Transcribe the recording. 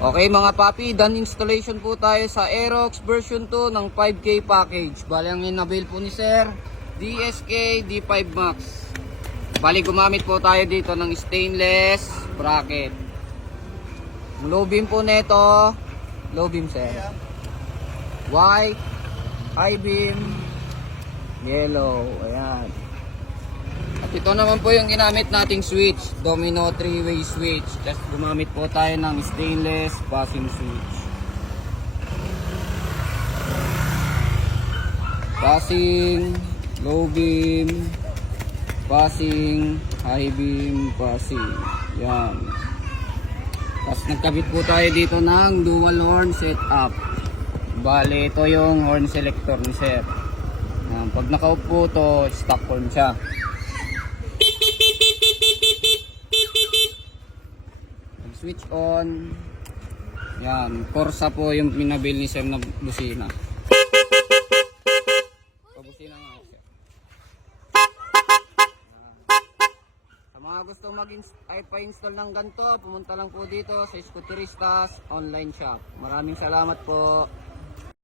Okay mga papi, done installation po tayo sa Aerox version 2 ng 5K package. Bali ang inabil po ni Sir, DSK D5 Max. Bali gumamit po tayo dito ng stainless bracket. Ang low beam po nito, low beam sir. White, high beam, yellow, ayan. At ito naman po yung ginamit nating switch, domino 3-way switch. Just gumamit po tayo ng stainless passing switch. Passing, low beam, passing, high beam, passing. Yan. Tapos nagkabit po tayo dito ng dual horn setup. Bale, ito yung horn selector ni Sir. Yan. Pag nakaupo to, stock horn siya. Switch on. Yan, Corsa po yung pinabil ni Sir na busina. Pabusina nga Sir. Sa mga gusto pa-install ng ganito, pumunta lang po dito sa Scooteristas online shop. Maraming salamat po.